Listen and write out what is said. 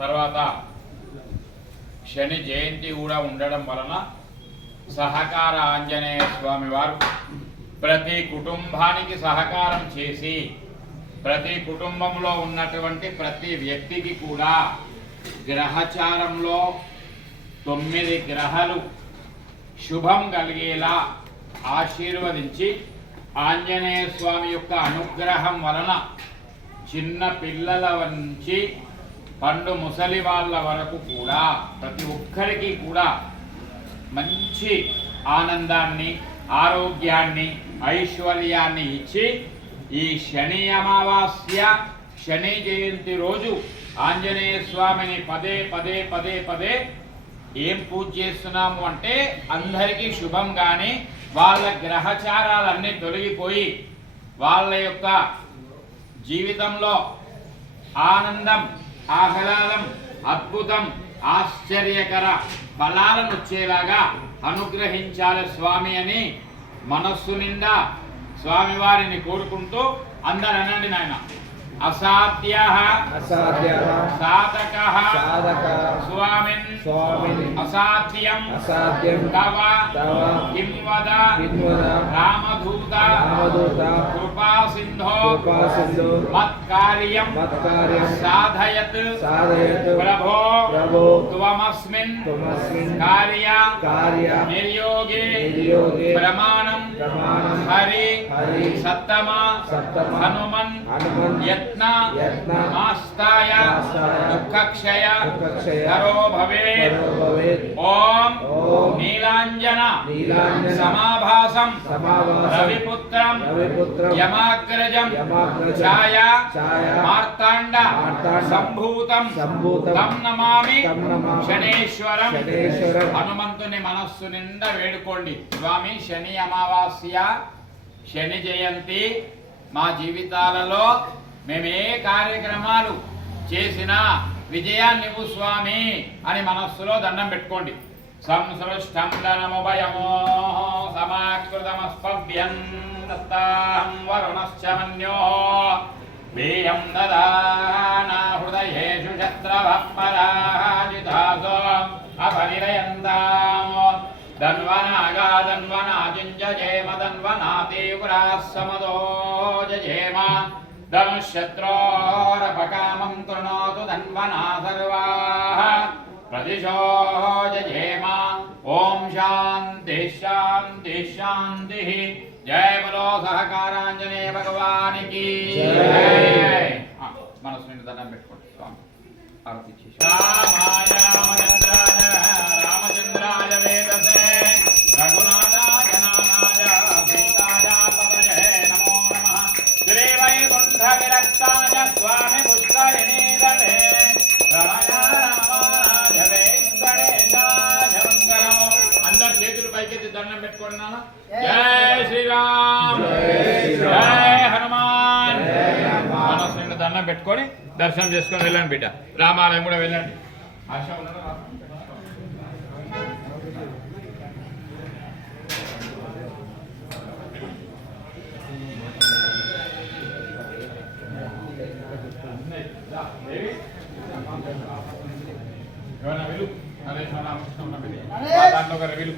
తర్వాత శని జయంతి కూడా ఉండడం వలన సహకార ఆంజనేయ స్వామి వారు ప్రతి కుటుంబానికి సహకారం చేసి ప్రతి కుటుంబంలో ఉన్నటువంటి ప్రతి వ్యక్తికి కూడా గ్రహచారంలో 9 గ్రహాలు శుభం కలిగేలా ఆశీర్వదించి ఆంజనేయ స్వామి యొక్క అనుగ్రహం వలన చిన్న పిల్లల నుంచి పండు ముసలి వాళ్ళ వరకు కూడా ప్రతి ఒక్కరికి కూడా మంచి ఆనందాన్ని ఆరోగ్యాన్ని ఐశ్వర్యాన్ని ఇచ్చి ఈ శని అమావాస్య శని జయంతి రోజు ఆంజనేయ స్వామిని పదే పదే పదే పదే ఏం పూజ చేస్తున్నాము అంటే అందరికీ శుభం కానీ వాళ్ళ గ్రహచారాలన్నీ తొలగిపోయి వాళ్ళ యొక్క జీవితంలో ఆనందం ఆహ్లాదం అద్భుతం ఆశ్చర్యకర ఫలాలను వచ్చేలాగా అనుగ్రహించాలి స్వామి అని మనస్సు నిండా స్వామివారిని కోరుకుంటూ అందరూ అనండి నాయన. అసాధ్య సాధక స్వామిన్ అసాధ్యం తవ కిం వద రామదూత కృపా సింధో మత్కార్యం సాధయత్ ప్రభో త్వమస్మిన్ కార్య నిర్యోగే ప్రమాణం హరి సత్తమ హనుమన్ యత్న ఆస్తాయ దుఃఖక్షయ కరో భవేత్. ఓం నీలాంజన సమాభాసం రవిపుత్రం యమాగ్రజం ఛాయ మార్తాండ సంభూతం తం నమామి శనేశ్వరం. హనుమంతుని మనస్సు నిండా వేడుకోండి. స్వామి శని అమావాస్య శని జయంతి మా జీవితాలలో మేమే కార్యక్రమాలు చేసినా విజయాన్ని ఇవ్వు స్వామి అని మనస్సులో దండం పెట్టుకోండి. సంసృష్టం ధనముభయమో సమాకృతమస్పవ్యం దత్తాహం వరుణశ్చ మన్యో వేయం దదానా హృదయేషు శత్రవః పరాజితాసో అపరిరయంతాం ధన్వనాగా ధన్వనాజింజేమ ధన్వనాతీవ్రాः సమదో జయేమ ధనుశత్రోరపకామం తృణోతు ధన్వనా సర్వాः ప్రదిశో జయేమ. ఓం శాంతి శాంతి శాంతి. జయ బలో సహకారాంజనేయ భగవానికి జై. మనసు నిండు దండం పెట్టుకోండి. స్వామి ఆరతి చేసి రామాయ రామచంద్రాయ రామచంద్రాయ వేదసే రఘునాథాయ నాథాయ సీతాయ పతయే నమో నమః. శ్రీ వైకుంఠ విరక్తాయ స్వామి పుష్కరిణీదళే రమయ రామాయ వెంకటేశాయ మంగళము. అందరు చేతులు పైకెత్తి దండం పెట్టుకోండి నాన్న. జై శ్రీరామ్ జై హనుమాన్. మనసు నిండు దండం పెట్టుకొని దర్శనం చేసుకొని వెళ్ళండి బిడ్డ. రామాలయం కూడా వెళ్ళండి. ఆశ ఉన్నారా? ఎవరైనా వెళ్ళు. దాంట్లో ఒక వెళ్ళు.